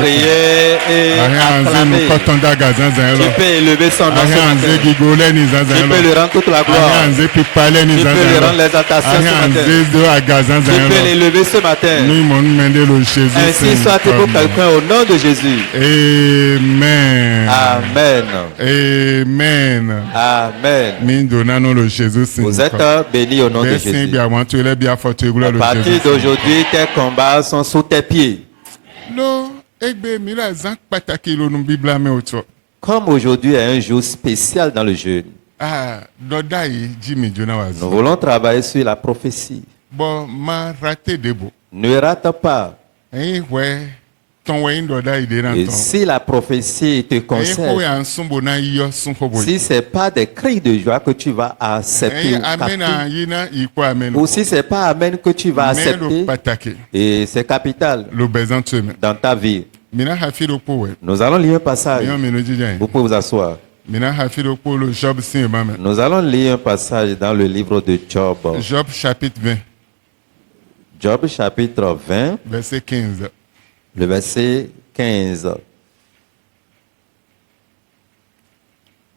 crier et acclamer. Tu peux élever son nom ce matin. Tu peux lui rendre toute la gloire. Tu peux lui rendre l'exaltation ce matin. Tu peux l'élever ce matin. Ainsi soit-il pour quelqu'un au nom de Jésus. Amen. Amen. Amen. Amen. Vous êtes bénis au nom de Jésus. À partir d'aujourd'hui, tes combats sont sous tes pieds. Comme aujourd'hui est un jour spécial dans le jeûne, nous voulons travailler sur la prophétie. Ne rate pas. Et si la prophétie te concerne, si ce n'est pas des cris de joie que tu vas accepter ou capter, ou si ce n'est pas Amen que tu vas accepter, et c'est capital dans ta vie. Nous allons lire un passage. Vous pouvez vous asseoir. Nous allons lire un passage dans le livre de Job. Job chapitre 20. Job chapitre 20. Verset 15. Le verset 15.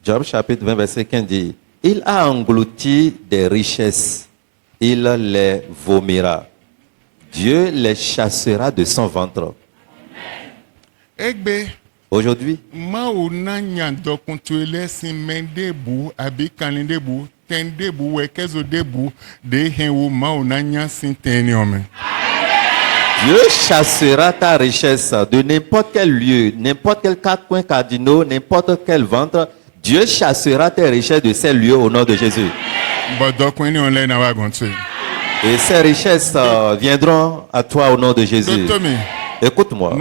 Job chapitre 20, verset 15 dit: Il a englouti des richesses, il les vomira. Dieu les chassera de son ventre. Aujourd'hui, Dieu chassera ta richesse de n'importe quel lieu, n'importe quel quatre coins cardinaux, n'importe quel ventre. Dieu chassera tes richesses de ces lieux au nom de Jésus. Et ces richesses viendront à toi au nom de Jésus. Écoute-moi.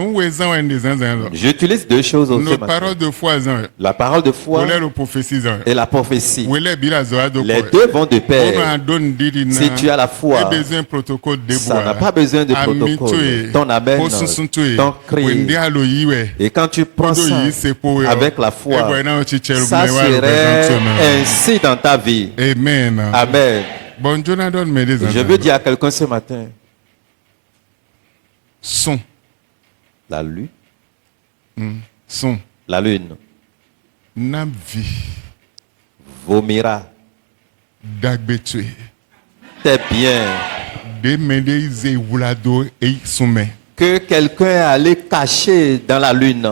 J'utilise deux choses au matin. La parole de foi et la prophétie. Les deux vont de pair. Si tu as la foi, ça n'a pas besoin de protocole. Ton amen, ton cri. Et quand tu prends ça avec la foi, ça serait ainsi dans ta vie. Amen. Amen. Je veux dire à quelqu'un ce matin. Son. La lune. Son. La lune. Namvi. Vomira. Dagbetue. Tes biens. Que quelqu'un est allé cacher dans la lune.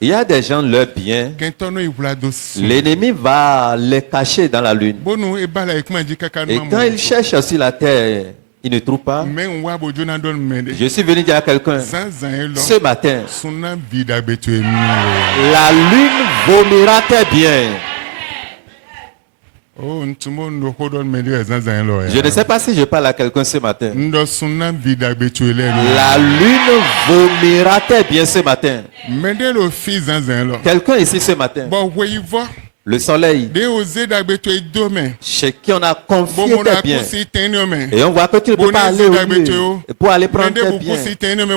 Il y a des gens, leurs biens. L'ennemi va les cacher dans la lune. Et quand il cherche sur la terre, il ne trouve pas. Je suis venu dire à quelqu'un ce matin: la lune vomira tes biens. Je ne sais pas si je parle à quelqu'un ce matin. La lune vomira tes biens ce matin. Quelqu'un ici ce matin. Le soleil, chez qui on a confié tes biens. Et on voit que tu ne peux pas aller au lieu pour aller prendre tes biens.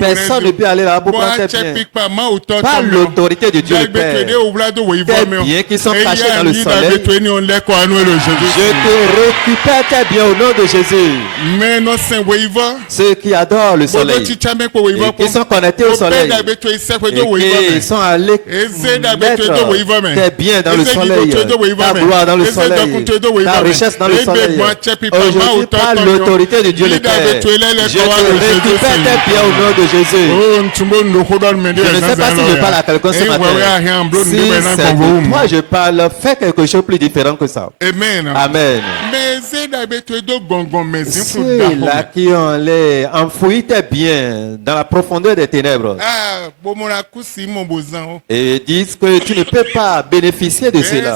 Personne ne peut aller là pour prendre tes biens. Pas l'autorité de Dieu le Père. Tes biens qui sont cachés dans le soleil. Je te récupère tes biens au nom de Jésus. Ceux qui adorent le soleil et qui sont connectés au soleil et qui sont allés mettre tes biens dans le soleil. Ta gloire dans le soleil, ta richesse dans le soleil. Aujourd'hui, par l'autorité de Dieu le Père, je te récupère tes biens au nom de Jésus. Je ne sais pas si je parle à quelqu'un ce matin. Si c'est de toi je parle, fais quelque chose de plus différent que ça. Amen. Amen. Ceux-là qui ont les enfouis tes biens dans la profondeur des ténèbres et disent que tu ne peux pas bénéficier de cela.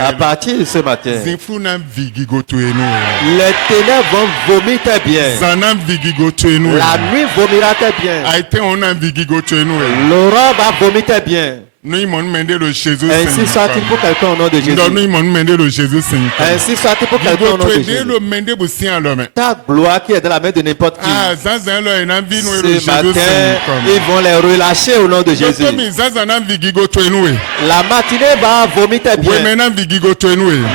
À partir de ce matin, les ténèbres vont vomir tes biens. La nuit vomira tes biens. L'aurore va vomir tes biens. Ainsi soit-il pour quelqu'un au nom de Jésus. Ainsi soit-il pour quelqu'un au nom de Jésus. Ta gloire qui est dans la main de n'importe qui. Ce matin, ils vont les relâcher au nom de Jésus. La matinée va vomir tes biens.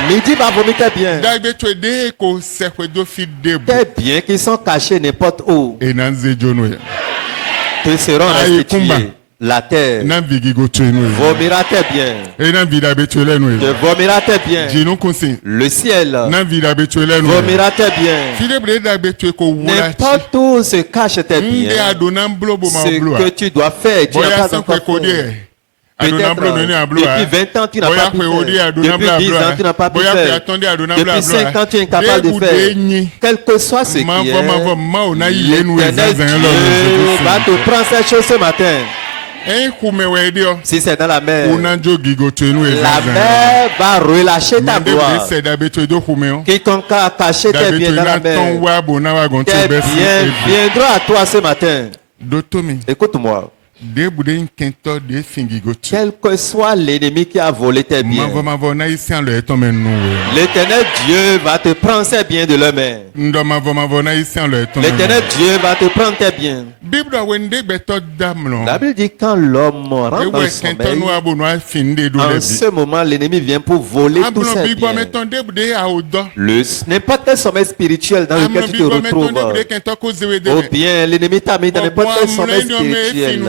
Midi va vomir tes biens. Tes biens qui sont cachés n'importe où te seront restitués. La terre vomira tes biens. Te vomira tes biens. Le ciel vomira tes biens. N'importe où se cachent tes biens. Ce que tu dois faire, tu n'as pas encore fait. Peut-être depuis 20 ans, tu n'as pas pu faire. Depuis 10 ans, tu n'as pas pu faire. Depuis 5 ans, tu es incapable de faire. Quel que soit ce qui est, l'Éternel Dieu va te prendre cette chose ce matin. Si c'est dans la mer, la mer va relâcher ta gloire. Quiconque a caché tes biens dans la mer, tes biens viendront à toi ce matin. Écoute-moi. Quel que soit l'ennemi qui a volé tes biens, l'Éternel Dieu va te prendre ses biens de leur main. L'Éternel Dieu va te prendre tes biens. La Bible dit quand l'homme rentre dans le sommeil, en ce moment l'ennemi vient pour voler tous ses biens. N'importe quel sommeil spirituel dans lequel tu te retrouves, ou bien l'ennemi t'a mis dans n'importe quel sommeil spirituel,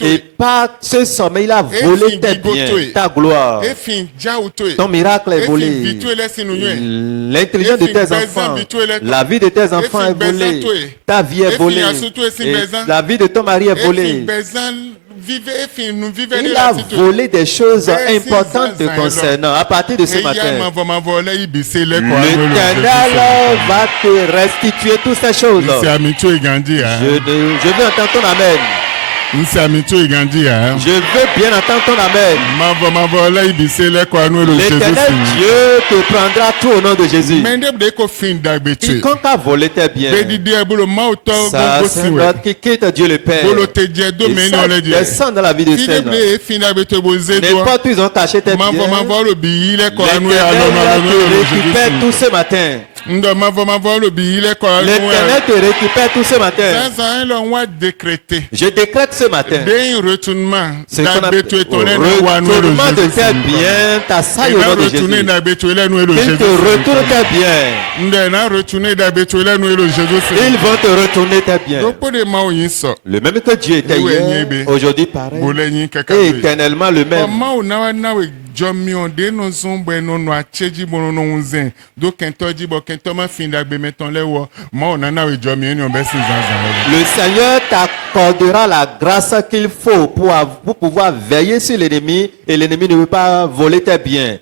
et par ce sommeil, il a volé tes biens, ta gloire. Ton miracle est volé. L'intelligence de tes enfants, la vie de tes enfants est volée. Ta vie est volée. Et la vie de ton mari est volée. Il a volé des choses importantes te concernant. À partir de ce matin, l'Éternel va te restituer toutes ces choses. Je veux entendre ton amen. Je veux bien entendre ton amen. L'Éternel Dieu te prendra tout au nom de Jésus. Quiconque a volé tes biens, ça c'est notre qui quitte Dieu le Père. Et descend dans la vie de scène. N'importe où ils ont caché tes biens, l'Éternel te récupère tout ce matin. L'Éternel te récupère tout ce matin. Je décrète ce matin ce qu'on appelle retournement de tes biens, ta saille au nom de Jésus. Ils te retournent tes biens. Ils vont te retourner tes biens. Le même que Dieu était hier, aujourd'hui pareil, et éternellement le même. Le Seigneur t'accordera la grâce qu'il faut pour pouvoir veiller sur l'ennemi et l'ennemi ne veut pas voler tes biens.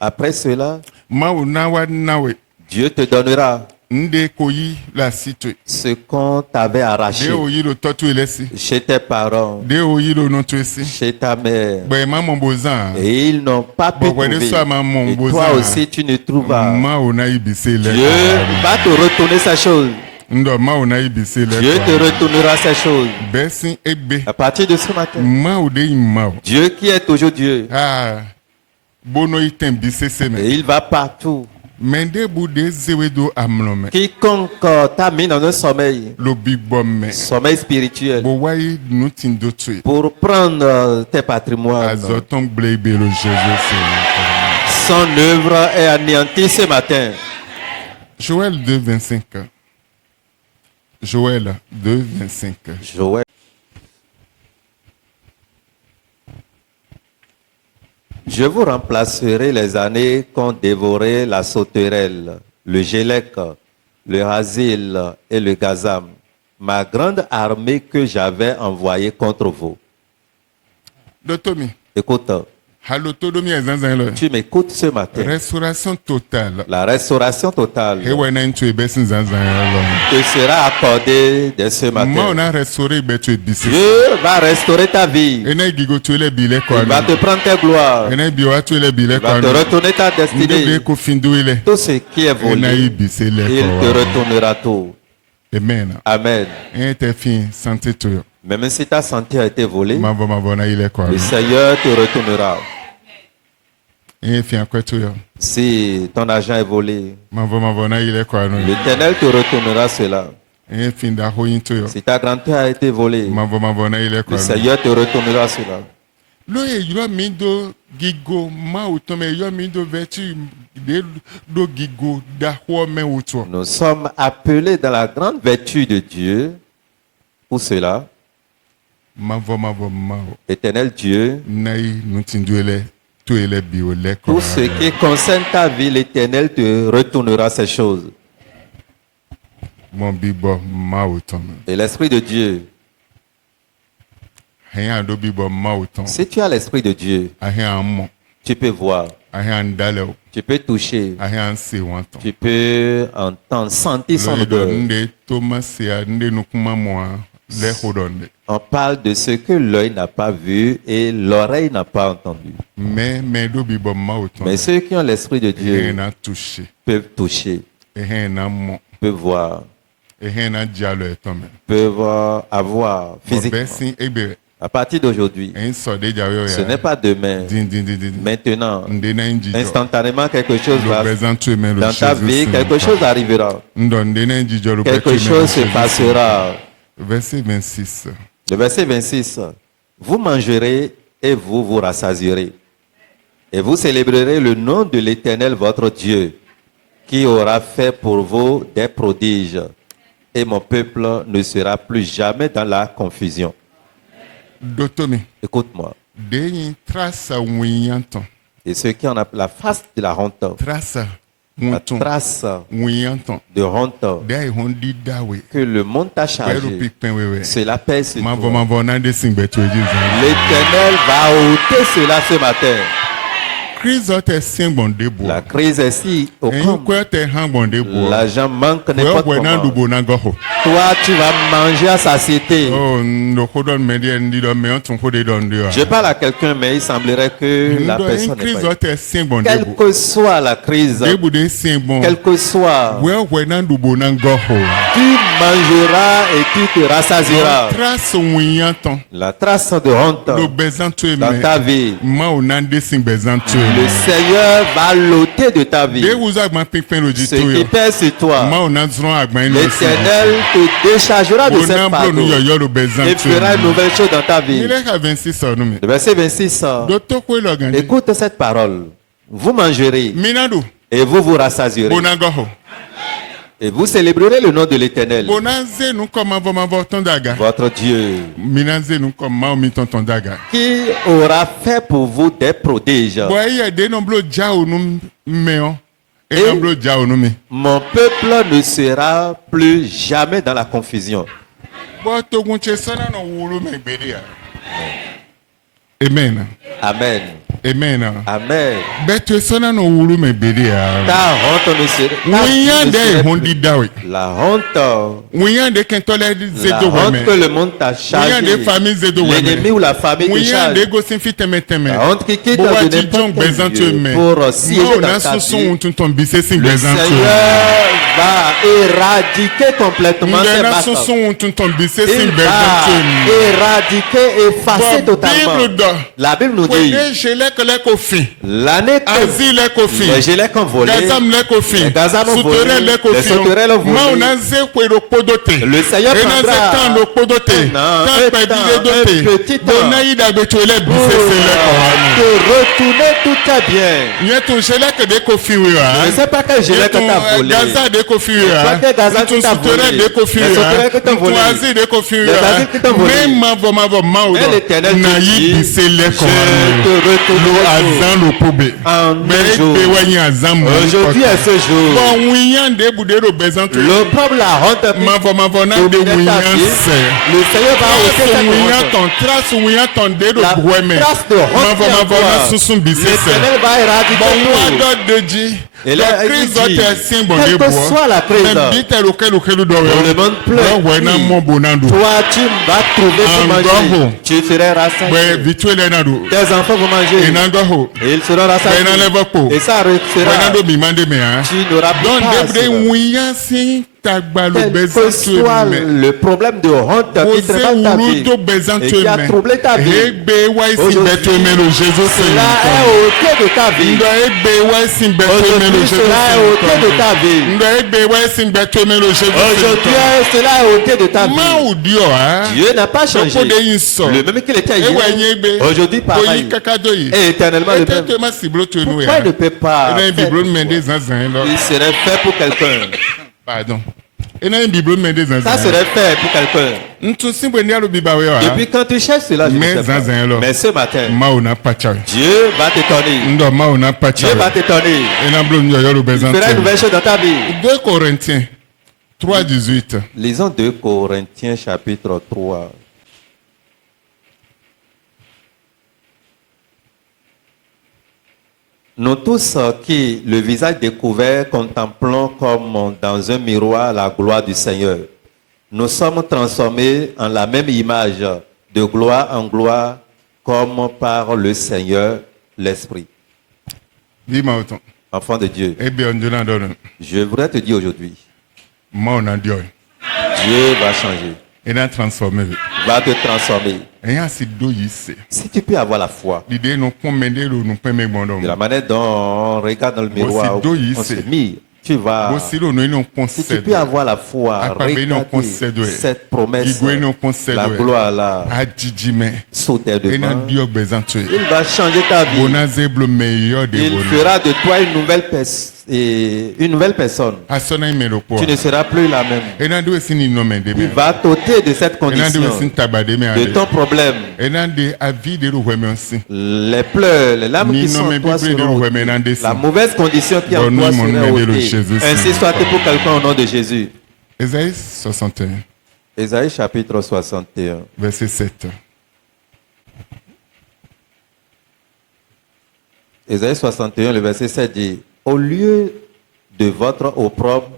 Après cela, Dieu te donnera ce qu'on t'avait arraché chez tes parents, chez ta mère, et ils n'ont pas pu trouver. Et toi aussi tu ne trouveras. Dieu va te retourner sa chose. Dieu te retournera ces choses. À partir de ce matin, Dieu qui est toujours Dieu, et il va partout. Quiconque t'a mis dans un sommeil spirituel, pour prendre tes patrimoines, son œuvre est anéantie ce matin. Joël 2, 25. Joël 2, 25. Joël. Je vous remplacerai les années qu'ont dévoré la sauterelle, le gélec, le hasil et le gazam, ma grande armée que j'avais envoyée contre vous. Écoute. Tu m'écoutes ce matin. Restauration totale. La restauration totale te sera accordée dès ce matin. Dieu va restaurer ta vie. Il va te prendre tes gloires. Il va te retourner ta destinée. Tout ce qui est volé, il te retournera tout. Amen. Amen. Même si ta santé a été volée, Mavo mavona ile kwa. le Seigneur te retournera. Fin kwa tuyo. Si ton argent est volé, Mavo mavona ile kwa no. l'Éternel te retournera cela. Fin da hoyin tuyo. Si ta grandeur a été volée, Mavo mavona ile kwa. le Seigneur te retournera cela. Lo ye yo mindo gigo ma utome yo mindo vertu de do gigo da ho me uto. Nous sommes appelés dans la grande vertu de Dieu. Pour cela, Mavo mavo mao. Éternel Dieu, Nai nutinduele tuele biole ko. pour ce qui concerne ta vie, l'Éternel te retournera ces choses. Mon bibo ma utome. Et l'Esprit de Dieu, Hen do bibo ma utome. si tu as l'Esprit de Dieu, Ahen mo. tu peux voir, Ahen dale. tu peux toucher, Ahen se wanton. tu peux entendre, sentir son Lo odeur. nde Thomas ya nde nukuma mo le hodonde. On parle de ce que l'œil n'a pas vu et l'oreille n'a pas entendu. Mais do bibo ma utome. Mais ceux qui ont l'Esprit de Dieu Hen na toucher. peuvent toucher, Hen na mo. peuvent voir, Hen na dialo etome. peuvent avoir physiquement. Obesin ebe. À partir d'aujourd'hui, ce n'est pas demain. Maintenant, instantanément, quelque chose va dans ta vie, quelque chose arrivera. Quelque chose se passera. Verset 26. Le verset 26. Vous mangerez et vous vous rassasierez. Et vous célébrerez le nom de l'Éternel votre Dieu, qui aura fait pour vous des prodiges. Et mon peuple ne sera plus jamais dans la confusion. Écoute-moi. Et ceux qui ont la face de la honte, la trace de honte que le monde t'a chargé, cela pèse sur toi. L'Éternel va ôter cela ce matin. La crise est si au comble. L'argent manque n'importe comment. Toi, tu vas manger à satiété. Je parle à quelqu'un, mais il semblerait que la personne n'est pas. Quelle que soit la crise, quelle que soit, tu mangeras et tu te rassasieras. La trace de honte dans ta vie, le Seigneur va l'ôter de ta vie. Ce qui pèse sur toi, l'Éternel te déchargera de cette fardeau et fera une nouvelle chose dans ta vie. Le verset 26. Écoute cette parole. Vous mangerez et vous vous rassasierez. Et vous célébrerez le nom de l'Éternel, votre Dieu, qui aura fait pour vous des prodiges. Et mon peuple ne sera plus jamais dans la confusion. Amen. Amen. Amen. Amen. Ta honte ne sera la honte que le monde t'a chargé, l'ennemi ou la famille te charge, la honte qui quitte de n'importe quel lieu pour siéger dans ta vie. Le Seigneur va éradiquer complètement ces bâtons. Il va éradiquer, effacer totalement. La Bible nous dit l'année que les gilets qu'on volé, les gazam ont volé, les sauterelles ont volé. Le Seigneur prendra un petit temps pour te retourner tout à bien. Je ne sais pas quel gilet que tu as volé. Je ne sais pas quel gazam que tu as volé. Les sauterelles que tu as volé. Les asils que tu as volé. Mais l'Éternel te dit, je te retournerai aujourd'hui est ce jour. Le peuple a honte. Le Seigneur va ôter cette honte. La trace de honte. L'Éternel va éradiquer tout. Et là, il dit, quelle que soit la crise, le monde pleure. Toi, tu vas trouver pour manger. Tu seras rassasié. Tes enfants vont manger. Et ils seront rassasiés. Et ça sera. Tu n'auras plus quel que soit le problème de honte qui traverse ta vie et qui a troublé ta vie, aujourd'hui, cela est ôté de ta vie. Aujourd'hui, cela est ôté de ta vie. Aujourd'hui, cela est ôté de ta vie. Dieu n'a pas changé. Le même qu'il était hier, aujourd'hui pareil. Et éternellement le même. Pourquoi il ne peut pas faire? Il serait fait pour quelqu'un. Pardon. Ça serait fait pour quelqu'un. Depuis quand tu cherches cela, je ne sais pas. Mais ce matin, Dieu va t'étonner. Dieu va t'étonner. Il fera une nouvelle chose dans ta vie. 2 Corinthiens 3, 18. Lisons 2 Corinthiens chapitre 3. Nous tous qui, le visage découvert, contemplons comme dans un miroir la gloire du Seigneur. Nous sommes transformés en la même image, de gloire en gloire, comme par le Seigneur, l'Esprit. Enfant de Dieu, je voudrais te dire aujourd'hui, Dieu va changer. Va te transformer. Si tu peux avoir la foi, de la manière dont on regarde dans le miroir, on se mire, tu vas. Si tu peux avoir la foi, regarder cette promesse, la gloire là, sauter devant, il va changer ta vie. Il fera de toi une nouvelle personne. Tu ne seras plus la même. Il va t'ôter de cette condition, de ton problème. Les pleurs, les larmes qui sont en toi seront ôtées. La mauvaise condition qui est en toi sera ôtée. Ainsi soit-il pour quelqu'un au nom de Jésus. Ésaïe 61. Ésaïe chapitre 61. Verset 7. Ésaïe 61, le verset 7 dit: au lieu de votre opprobre,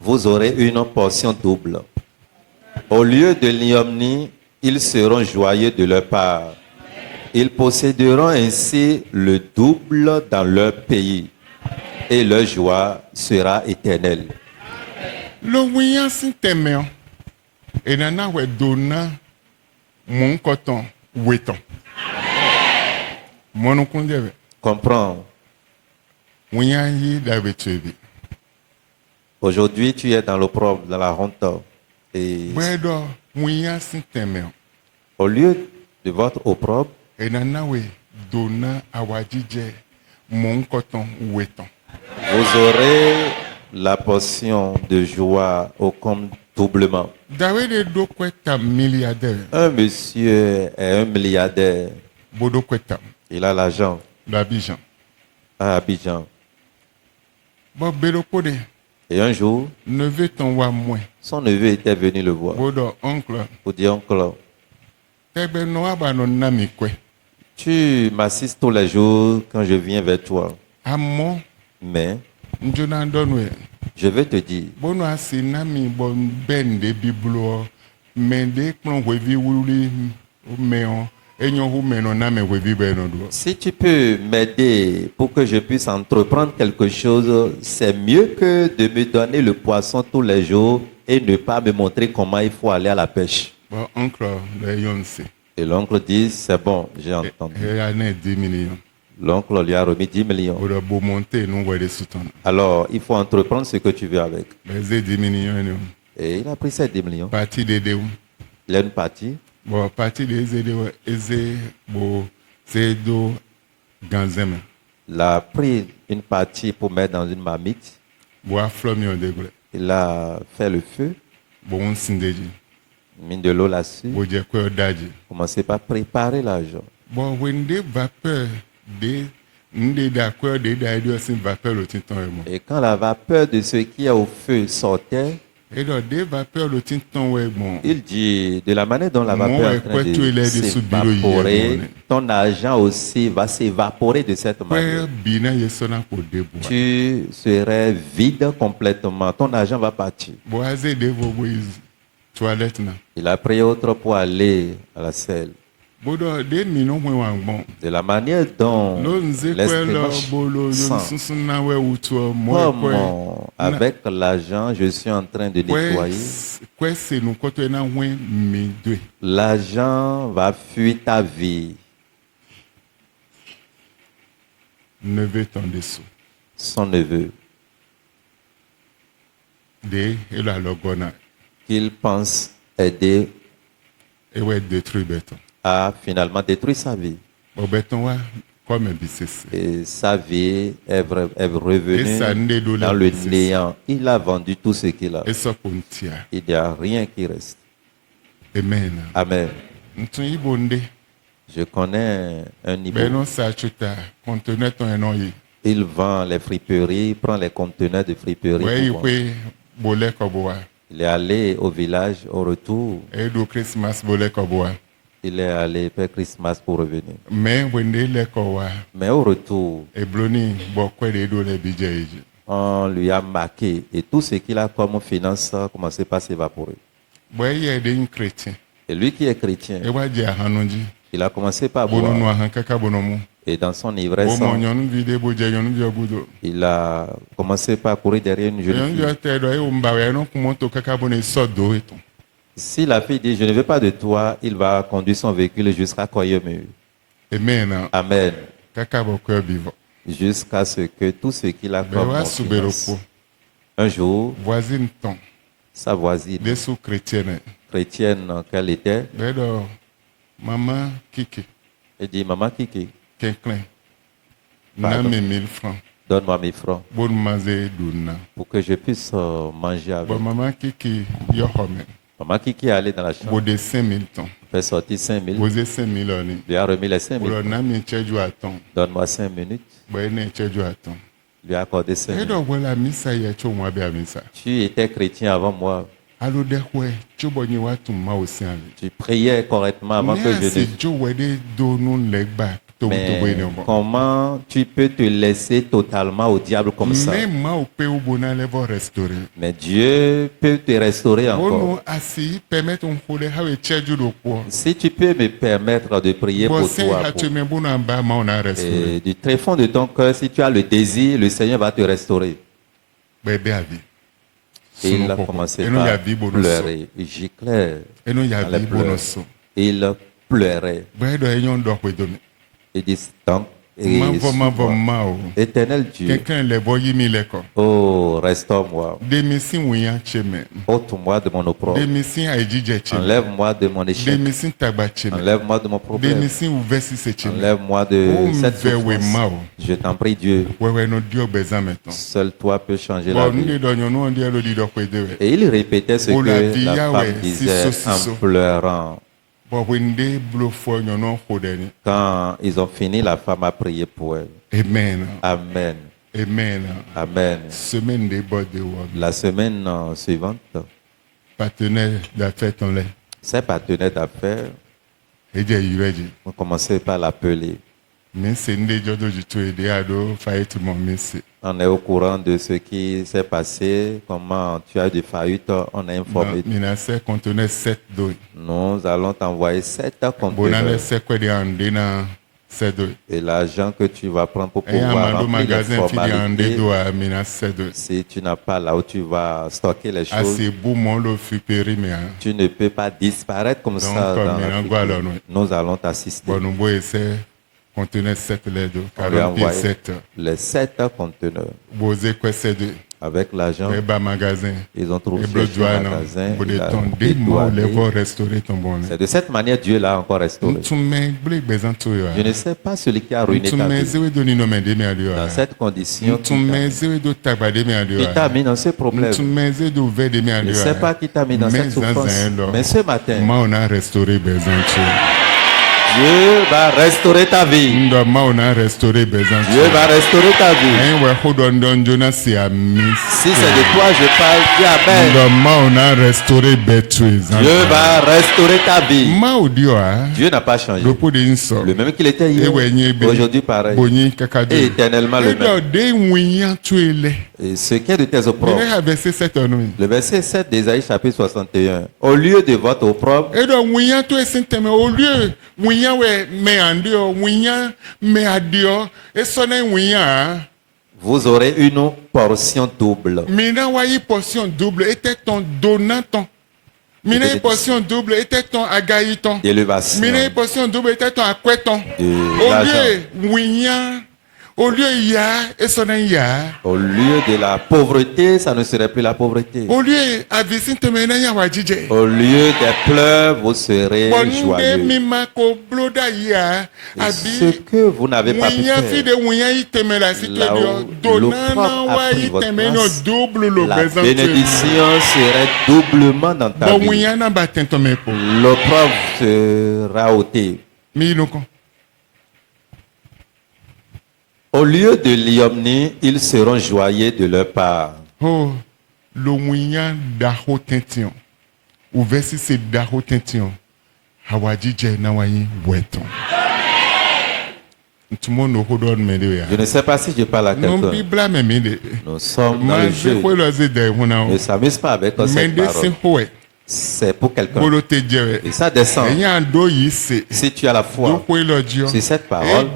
vous aurez une portion double. Au lieu de l'ignominie, ils seront joyeux de leur part. Ils posséderont ainsi le double dans leur pays, et leur joie sera éternelle. Comprends. Aujourd'hui, tu es dans l'opprobre, dans la honte. Et au lieu de votre opprobre, vous aurez la portion de joie au compte doublement. Un monsieur est un milliardaire. Il a l'argent à Abidjan. Et un jour, son neveu était venu le voir pour dire: oncle, tu m'assistes tous les jours quand je viens vers toi. Mais je vais te dire, si tu peux m'aider pour que je puisse entreprendre quelque chose, c'est mieux que de me donner le poisson tous les jours et ne pas me montrer comment il faut aller à la pêche. Et l'oncle dit: c'est bon, j'ai entendu. L'oncle lui a remis 10 millions. Alors, il faut entreprendre ce que tu veux avec. Et il a pris ces 10 millions. Il a une partie. Il a pris une partie pour mettre dans une marmite. Il a fait le feu. Mis de l'eau là-dessus. Commencez par préparer l'argent. Et quand la vapeur de ce qui est au feu sortait, il dit: de la manière dont la vapeur est en train de s'évaporer, ton argent aussi va s'évaporer de cette manière. Tu serais vide complètement. Ton argent va partir. Il a pris autre pour aller à la selle. De la manière dont l'Esprit sent comment avec l'argent je suis en train de nettoyer, l'argent va fuir ta vie. Son neveu, qu'il pense aider, a finalement détruit sa vie. Et sa vie est revenue dans le néant. Il a vendu tout ce qu'il a. Il n'y a rien qui reste. Amen. Amen. Je connais un niveau. Il vend les friperies, il prend les conteneurs de friperies. Il est allé au village au retour. Il est allé faire Christmas pour revenir. Mais au retour, on lui a marqué et tout ce qu'il a comme finance a commencé par s'évaporer. Et lui qui est chrétien, il a commencé par boire. Et dans son ivresse, il a commencé par courir derrière une jeune fille. Si la fille dit « Je ne veux pas de toi », il va conduire son véhicule jusqu'à Koyeme. Amen. Amen. Jusqu'à ce que tout ce qu'il a comme finance, un jour, sa voisine, chrétienne qu'elle était, Maman Kiki. Elle dit, maman Kiki, donne-moi 1000 francs pour que je puisse manger avec. Maman Kiki, maman Kiki est allée dans la chambre. Fait sortir 5 000. Lui a remis les 5 000. Donne-moi 5 minutes. Lui a accordé 5 minutes. Tu étais chrétien avant moi. Tu priais correctement avant que je ne... Mais comment tu peux te laisser totalement au diable comme ça? Mais Dieu peut te restaurer encore. Si tu peux me permettre de prier pour toi, et du très fond de ton cœur, si tu as le désir, le Seigneur va te restaurer. Et il a commencé à pleurer. Il giclait dans les pleurs. Il pleurait. Il dit, donc, Éternel Dieu, oh, restaure-moi. Ôte-moi de mon opprobre. Enlève-moi de mon échec. Enlève-moi de mon problème. Enlève-moi de cette souffrance. Je t'en prie, Dieu. Seul toi peux changer la vie. Et il répétait ce que la femme disait en pleurant. Quand ils ont fini, la femme a prié pour elle. Amen. Amen. Amen. Amen. La semaine suivante, ses partenaires d'affaires ont commencé par l'appeler. On est au courant de ce qui s'est passé, comment tu as des faillites, on a informé. Nous allons t'envoyer 7 conteneurs. Et l'argent que tu vas prendre pour pouvoir remplir les formalités, si tu n'as pas là où tu vas stocker les choses, tu ne peux pas disparaître comme ça dans la vie. Nous allons t'assister. On lui a envoyé les 7 conteneurs. Avec l'argent, ils ont trouvé un magasin. C'est de cette manière Dieu l'a encore restauré. Je ne sais pas celui qui a ruiné ta vie. Dans cette condition, qui t'a mis dans ce problème. Je ne sais pas qui t'a mis dans cette souffrance. Mais ce matin, Dieu va restaurer ta vie. Dieu va restaurer ta vie. Si c'est de toi je parle, dis Amen. Dieu va restaurer ta vie. Dieu n'a pas changé. Le même qu'il était hier, aujourd'hui pareil. Et éternellement le même. Et ce qui est de tes opprobres. Le verset 7 d'Ésaïe chapitre 61. Au lieu de votre opprobre, winya we me andio winya me adio esone winya. Vous aurez une portion double. Mina wa yi portion double était ton donnant ton. Mina yi portion double était ton agayi ton. D'élévation. Mina yi portion double était ton akweton. Au lieu winya. Au lieu de la pauvreté, ça ne serait plus la pauvreté. Au lieu des pleurs, vous serez joyeux. Ce que vous n'avez pas pu faire, là où l'opprobre a pris votre place, la bénédiction serait doublement dans ta vie. L'opprobre sera ôté. Au lieu de l'iomnie, ils seront joyeux de leur part. Oh, le moyen d'aho tention. Ou versi c'est d'aho tention. Hawaji je na wayi weton. Je ne sais pas si je parle à quelqu'un. Nous sommes dans le jeu. Ne s'amuse pas avec cette parole. C'est pour quelqu'un. Et ça descend. Si tu as la foi sur cette parole,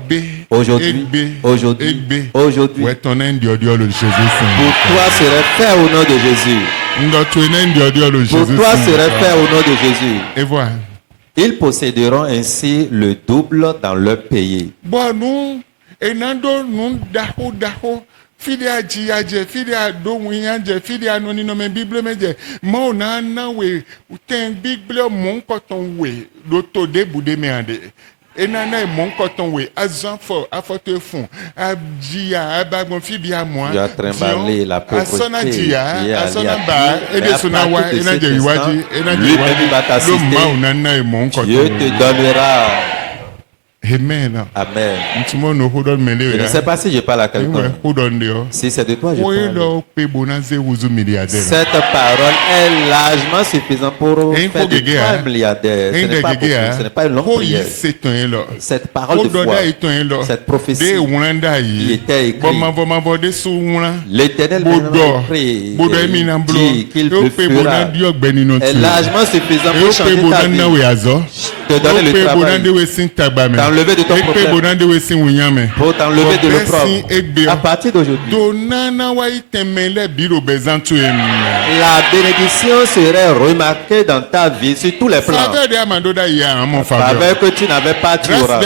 aujourd'hui, pour toi serait fait au nom de Jésus. Pour toi serait fait au nom de Jésus. Et voilà. Ils posséderont ainsi le double dans leur pays. Fidia jiaje, fidia do wianje, fidia no ni no me Bible meje. Mo na na we, ten Bible mon koton we, do to de bude me ande. E na na mon koton we, azan fo, afote fond, abjia, abagon fidia moi. Tu as trimballé la pauvreté. Asona jia, asona ba, e de sona wa, e na je iwaji, e na je iwaji. Lo ma na na mon koton. Dieu te donnera. Amen. Amen. Je ne sais pas si je parle à quelqu'un. Si c'est de toi, je parle. Cette parole est largement suffisante pour faire de toi un milliardaire. Ce n'est pas une longue prière. Cette parole de foi, cette prophétie qui était écrite, l'Éternel dit qu'il le fera, est largement suffisant pour changer ta vie, te donner le travail, t'enlever de ton problème, pour t'enlever de l'opprobre. À partir d'aujourd'hui, la bénédiction serait remarquée dans ta vie sur tous les plans. La faveur que tu n'avais pas, tu auras.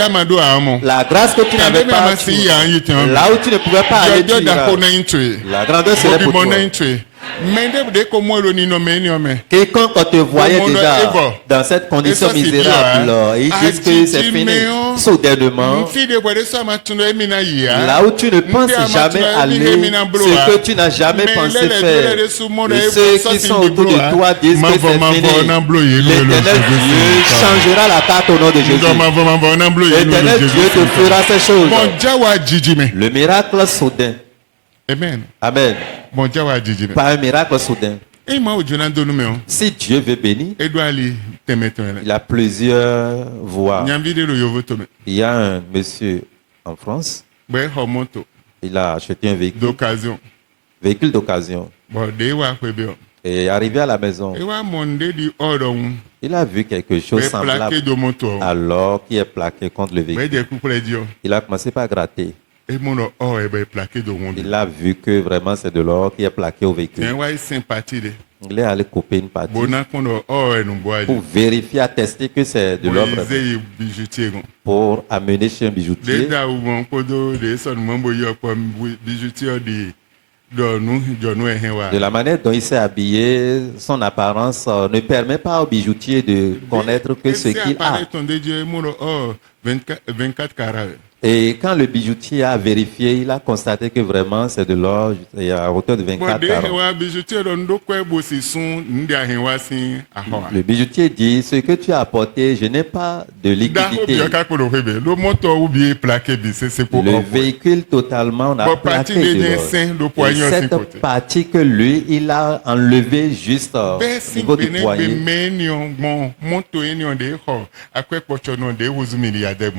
La grâce que tu n'avais pas, tu auras. Là où tu ne pouvais pas aller, tu iras. La grandeur serait pour toi. Quiconque te voyait déjà dans cette condition misérable, ils disent que c'est fini soudainement. Là où tu ne penses jamais aller, ce que tu n'as jamais pensé faire, et ceux qui sont autour de toi disent que c'est fini. L'Éternel Dieu changera la carte au nom de Jésus. L'Éternel Dieu te fera ces choses. Le miracle soudain. Amen. Amen. Pas un miracle soudain. Si Dieu veut bénir, il a plusieurs voies. Il y a un monsieur en France, il a acheté un véhicule d'occasion. Et arrivé à la maison, il a vu quelque chose semblable alors qui est plaqué contre le véhicule. Il a commencé par gratter. Il a vu que vraiment c'est de l'or qui est plaqué au véhicule. Il est allé couper une partie pour vérifier, attester que c'est de l'or pour amener chez un bijoutier. De la manière dont il s'est habillé, son apparence ne permet pas au bijoutier de connaître que ce qu'il a. Et quand le bijoutier a vérifié, il a constaté que vraiment c'est de l'or à hauteur de 24 carats. Le bijoutier dit, ce que tu as apporté, je n'ai pas de liquidité. Le véhicule totalement, on a plaqué de l'or. Et cette partie que lui, il a enlevé juste au niveau du poignet.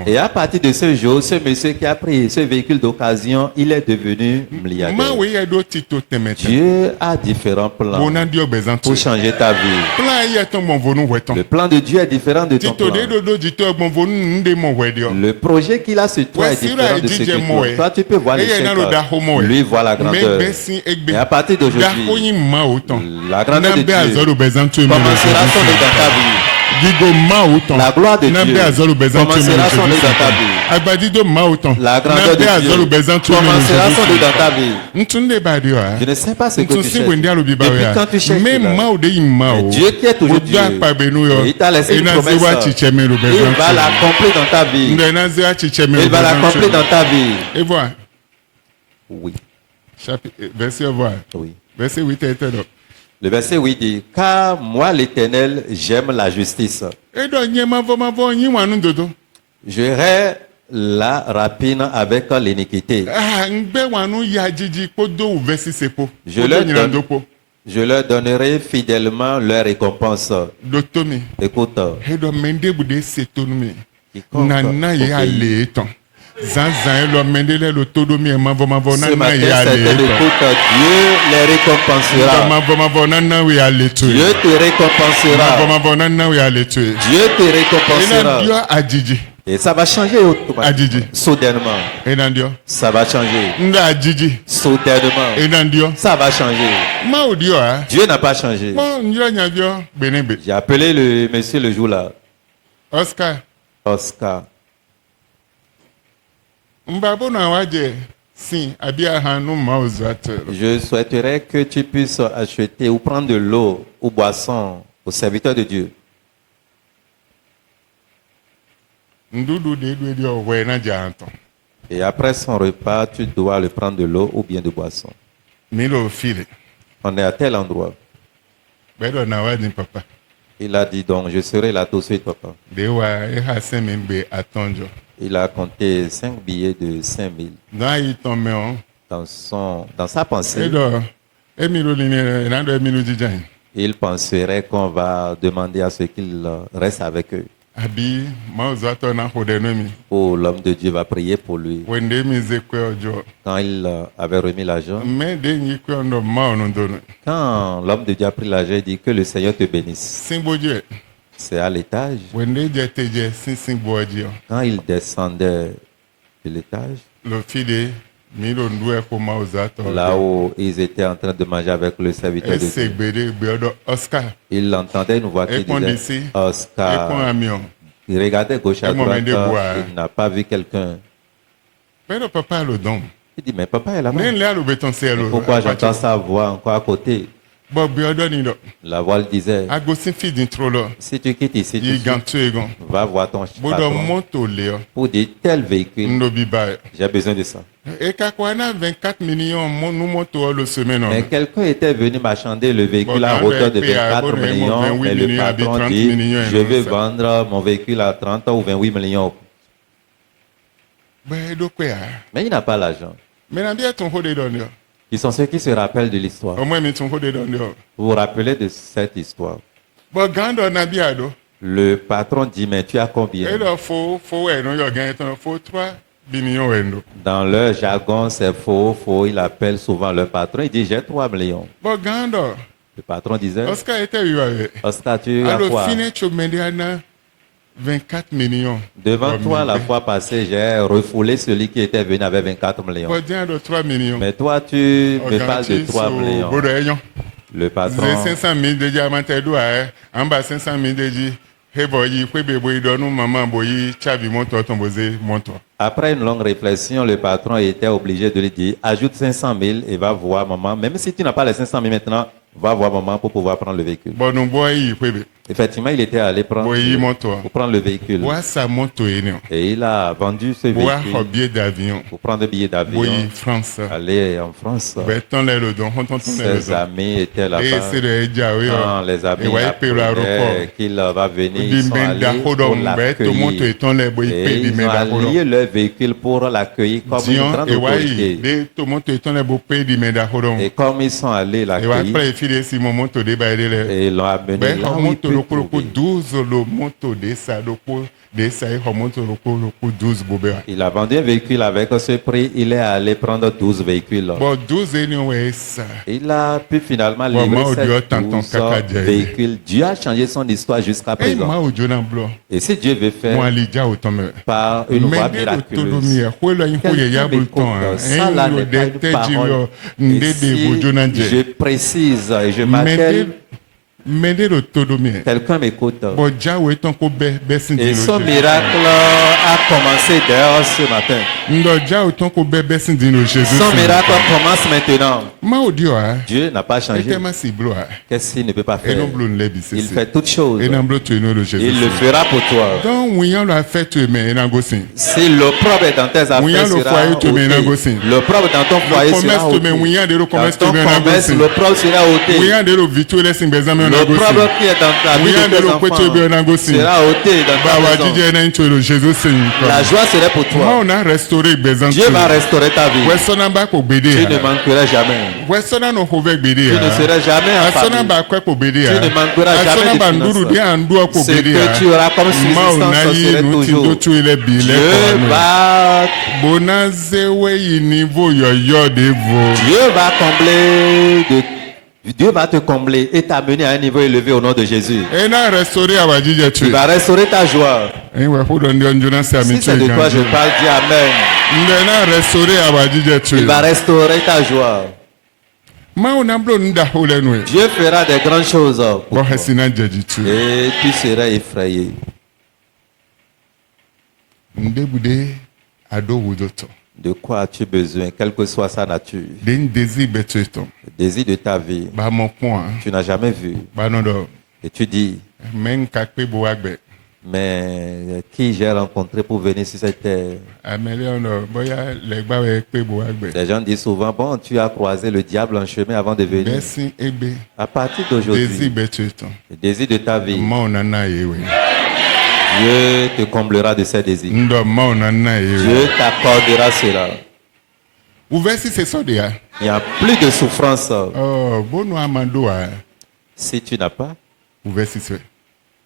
Et à partir de ce jour, ce monsieur qui a pris ce véhicule d'occasion, il est devenu milliardaire. Dieu a différents plans pour changer ta vie. Le plan de Dieu est différent de ton plan. Le projet qu'il a sur toi est différent de ce que toi. Toi, tu peux voir l'échec. Lui voit la grandeur. Et à partir d'aujourd'hui, la grandeur de Dieu commencera à sonner dans ta vie. La gloire de Dieu commencera à sonner dans ta vie. La grandeur de Dieu commencera à sonner dans ta vie. Je ne sais pas ce que tu cherches. Depuis quand tu cherches Dieu qui est toujours Dieu, il t'a laissé une promesse. Il va l'accomplir dans ta vie. Il va l'accomplir dans ta vie. Et voilà. Oui. Verset voir. Oui. Verset 8 est là. Le verset 8 dit, car moi l'Éternel, j'aime la justice. J'aurai la rapine avec l'iniquité. Je leur donnerai fidèlement leur récompense. Écoute. Ce matin, c'est l'écoute. Dieu les récompensera. Dieu te récompensera. Dieu te récompensera. Et ça va changer automatiquement. Soudainement. Ça va changer. Soudainement. Ça va changer. Dieu n'a pas changé. J'ai appelé le monsieur le jour-là. Oscar. Je souhaiterais que tu puisses acheter ou prendre de l'eau ou boisson aux serviteurs de Dieu. Et après son repas, tu dois le prendre de l'eau ou bien de boisson. On est à tel endroit. Il a dit donc, je serai là tout de suite, papa. Il a compté 5 billets de 5 000. Dans sa pensée, il penserait qu'on va demander à ce qu'il reste avec eux. Oh, l'homme de Dieu va prier pour lui. Quand il avait remis l'argent, quand l'homme de Dieu a pris l'argent, il dit que le Seigneur te bénisse. C'est à l'étage. Quand il descendait de l'étage, là où ils étaient en train de manger avec le serviteur de Dieu, il entendait une voix qui disait Oscar. Il regardait gauche à droite, il n'a pas vu quelqu'un. Il dit, mais papa est là-bas. Pourquoi j'entends sa voix encore à côté? La voix disait, si tu quittes ici, va voir ton patron pour de tels véhicules. J'ai besoin de ça. Mais quelqu'un était venu marchander le véhicule à hauteur de 24 millions, mais le patron dit, je vais vendre mon véhicule à 30 ou 28 millions. Mais il n'a pas l'argent. Ils sont ceux qui se rappellent de l'histoire. Vous vous rappelez de cette histoire? Le patron dit, mais tu as combien? Dans leur jargon, c'est faux. Il appelle souvent le patron. Il dit, j'ai 3 millions. Le patron disait, Oscar, tu as quoi? 24 millions. Devant toi, la fois passée, j'ai refoulé celui qui était venu avec 24 millions. Mais toi, tu me parles de 3 millions. Le patron. Après une longue réflexion, le patron était obligé de lui dire, ajoute 500 000 et va voir maman. Même si tu n'as pas les 500 000 maintenant, va voir maman pour pouvoir prendre le véhicule. Effectivement, il était allé pour prendre le véhicule. Et il a vendu ce véhicule pour prendre le billet d'avion. Aller en France. Ses amis étaient là-bas. Quand les amis apprenaient qu'il va venir, ils sont allés pour l'accueillir. Et ils ont allié leur véhicule pour l'accueillir comme une grande autorité. Et comme ils sont allés l'accueillir, et ils l'ont amené là où il peut Il a vendu un véhicule avec ce prix, il est allé prendre 12 véhicules. Il a pu finalement livrer ces 12 véhicules. Dieu a changé son histoire jusqu'à présent. Et si Dieu veut faire par une voie miraculeuse, quelqu'un m'écoute, ça là n'est pas une parole. Et si je précise et je m'appelle, quelqu'un m'écoute. Et son miracle a commencé d'ailleurs ce matin. Son miracle commence maintenant. Dieu n'a pas changé. Qu'est-ce qu'il ne peut pas faire? Il fait toutes choses. Il le fera pour toi. Si l'opprobre est dans tes affaires, sera ôté. L'opprobre dans ton foyer sera ôté. Dans ton commerce, l'opprobre sera ôté. L'opprobre qui est dans ta vie de tes enfants sera ôté dans ta maison. La joie serait pour toi. Dieu va restaurer ta vie. Tu ne manqueras jamais. Tu ne seras jamais en famille. Tu ne manqueras jamais de finances. Ce que tu auras comme subsistance serait toujours. Dieu va te combler et t'amener à un niveau élevé au nom de Jésus. Il va restaurer ta joie. Si c'est de quoi je parle, dis Amen. Il va restaurer ta joie. Dieu fera des grandes choses pour toi. Et tu seras effrayé. De quoi as-tu besoin, quelle que soit sa nature? Le désir de ta vie. Tu n'as jamais vu. Et tu dis, mais qui j'ai rencontré pour venir sur cette terre? Les gens disent souvent, bon, tu as croisé le diable en chemin avant de venir. À partir d'aujourd'hui, le désir de ta vie, Dieu te comblera de ses désirs. Dieu t'accordera cela. Il n'y a plus de souffrance. Si tu n'as pas,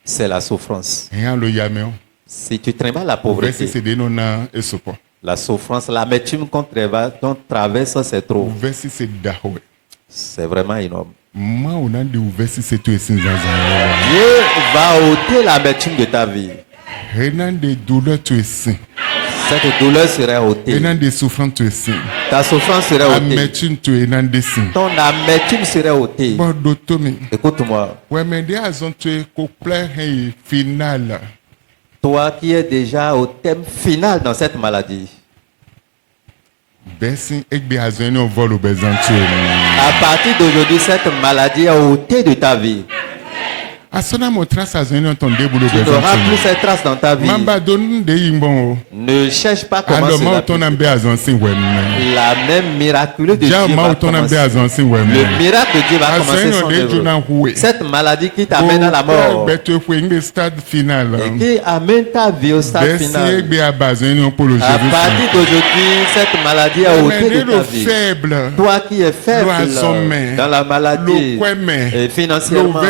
c'est la souffrance. Si tu travailles la pauvreté, la souffrance, l'amertume qu'on traverse, c'est trop. C'est vraiment énorme. Dieu va ôter l'amertume de ta vie. Cette douleur serait ôtée. Ta souffrance serait ôtée. Ton amertume serait ôtée. Écoute-moi. Toi qui es déjà au thème final dans cette maladie. À partir d'aujourd'hui, cette maladie est ôtée de ta vie. Tu n'auras plus cette trace dans ta vie. Ne cherche pas comment la même miraculeuse de Dieu va commencer. Le miracle de Dieu va commencer son œuvre. Cette maladie qui t'amène à la mort et qui amène ta vie au stade final. À partir d'aujourd'hui, cette maladie est ôtée de ta vie. Toi qui es faible dans la maladie, et financièrement,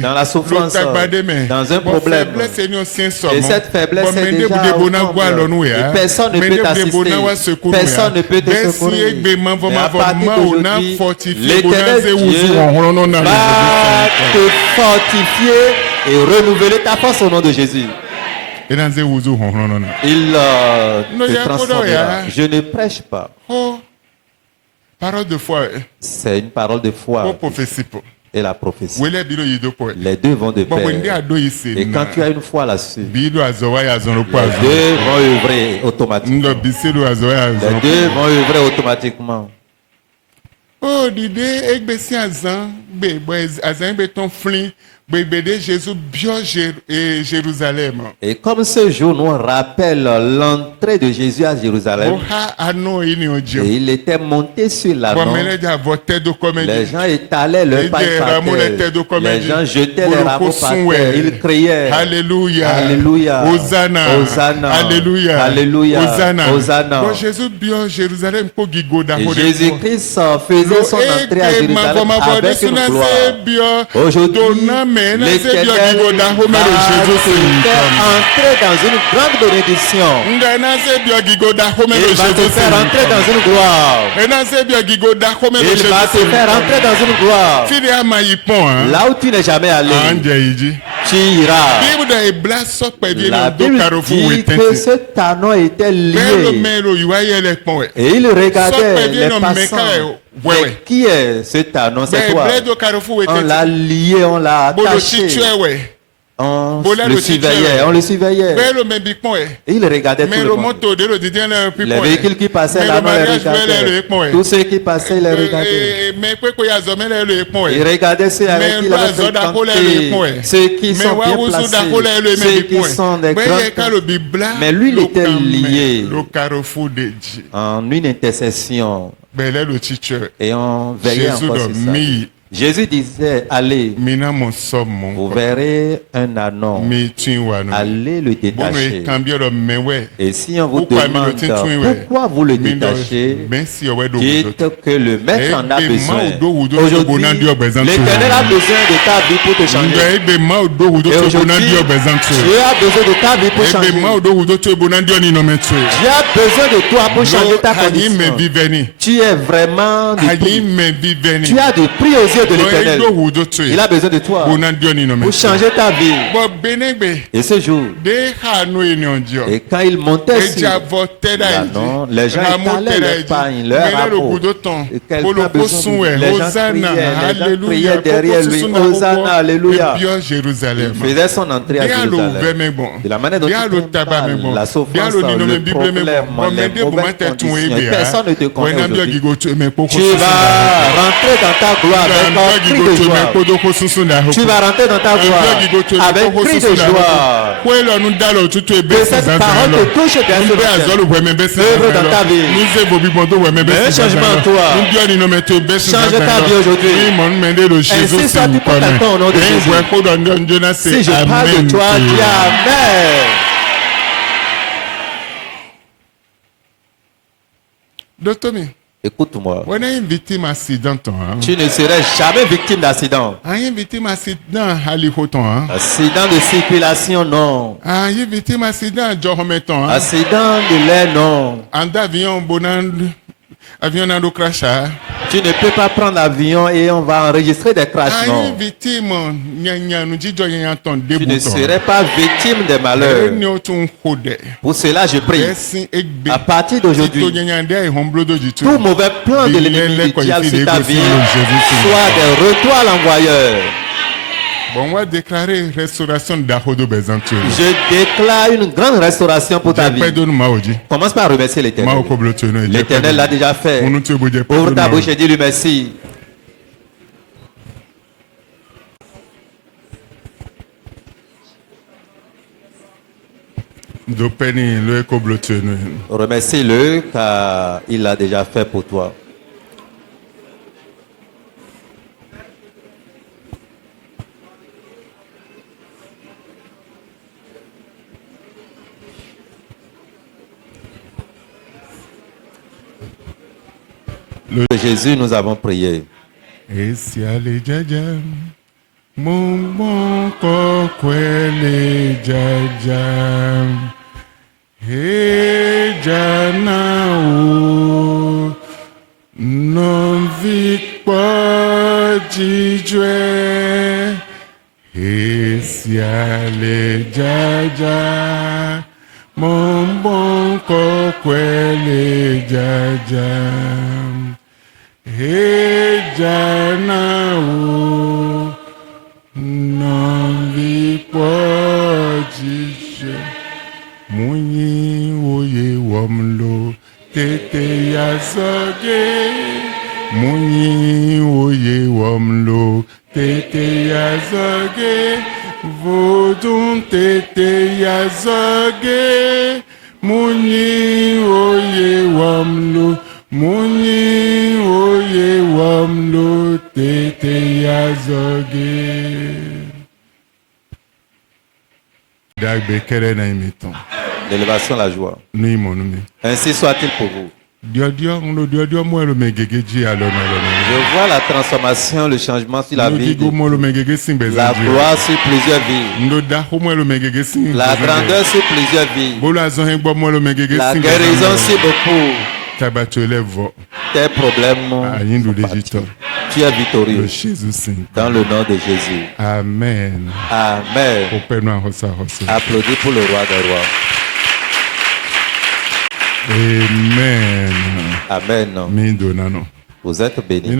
dans la souffrance, dans un problème, et cette faiblesse est déjà ensemble, et personne ne peut t'assister, personne ne peut te secourir. Et à partir d'aujourd'hui, l'Éternel Dieu va te fortifier et renouveler ta force au nom de Jésus. Il te transformera. Je ne prêche pas. C'est une parole de foi. Et la prophétie. Les deux vont de pair. Et quand tu as une foi là-dessus, les deux vont œuvrer automatiquement. Les deux vont œuvrer automatiquement. Oh, l'idée Jérusalem. Et comme ce jour nous rappelle l'entrée de Jésus à Jérusalem, et il était monté sur l'anneau, les gens étalaient leurs pailles par terre, les gens jetaient les rameaux par terre, ils criaient Alléluia, Alléluia, Hosanna, Hosanna, Alléluia, Alléluia, Hosanna. Et Jésus-Christ faisait son entrée à Jérusalem avec une gloire. Aujourd'hui, l'Éternel va te faire entrer dans une grande bénédiction. Il va te faire entrer dans une gloire. Il va te faire entrer dans une gloire. Là où tu n'es jamais allé, tu iras. La Bible dit que cet anneau était lié. Et il regardait les passants. Mais qui est cet anneau? C'est toi. On l'a lié, on l'a attaché. On le surveillait. Et il regardait tout le monde. Les véhicules qui passaient là-bas les regardaient. Tous ceux qui passaient, ils les regardaient. Il regardait ceux avec qui il avait fréquenté, ceux qui sont bien placés, ceux qui sont des grands. Mais lui, il était lié en une intercession. Et on veillait encore sur ça. Jésus disait, allez, vous verrez un anneau, allez le détacher. Et si on vous demande pourquoi vous le détachez, dites que le maître en a besoin. Aujourd'hui, l'Éternel a besoin de ta vie pour te changer. Et aujourd'hui, Dieu a besoin de ta vie pour changer. Dieu a besoin de toi pour changer ta condition. Tu es vraiment du prix. Tu as du prix aux yeux de l'Éternel. Il a besoin de toi pour changer ta vie. Et ce jour, et quand il montait sur l'anneau, les gens étalaient leur pain, leur amour. Et quelqu'un a besoin, les gens priaient derrière lui. Hosanna, alléluia. Il faisait son entrée à Jérusalem. De la manière dont tu parles, la souffrance, le problème, les mauvaises conditions, personne ne te connaît aujourd'hui. Tu vas rentrer dans ta gloire avec un cri de joie. Tu vas rentrer dans ta gloire avec un cri de joie. Que cette parole te touche bien œuvre dans ta vie. Mais un changement en toi. Change ta vie aujourd'hui. Ainsi soit-il pour quelqu'un au nom de Jésus. Si je parle de toi, dis Amen. Écoute-moi. Tu ne serais jamais victime d'accident. Accident de circulation, non. Accident de l'air, non. Tu ne peux pas prendre l'avion et on va enregistrer des crashs, non. Tu ne serais pas victime des malheurs. Pour cela, je prie. À partir d'aujourd'hui, tout mauvais plan de l'ennemi du diable sur ta vie soit des retours à l'envoyeur. On va déclarer restauration d'Ahodo Bezantu. Je déclare une grande restauration pour ta vie. Commence par remercier l'Éternel. L'Éternel l'a déjà fait. Ouvre ta bouche et dis-lui merci. Remercie-le car il l'a déjà fait pour toi. Jésus, nous avons prié. Et si allez jaja, mon bon coquele jaja, et jana ou non vit pas jouer. Et si allez jaja, mon bon coquele jaja. Hey Janao, non vi pojije, muni oye wamlo, tete yazoge, muni oye wamlo, tete yazoge, vodun tete yazoge, muni oye wamlo. Muni oye wamlo tete yazoge. L'élévation, la joie. Ainsi soit-il pour vous. Je vois la transformation, le changement sur la vie. La gloire sur plusieurs vies. La grandeur sur plusieurs vies. La guérison sur beaucoup. Tes problèmes. Tu es victorieux. Dans le nom de Jésus. Amen. Amen. Applaudis pour le roi des rois. Amen. Amen. Amen. Vous êtes bénis.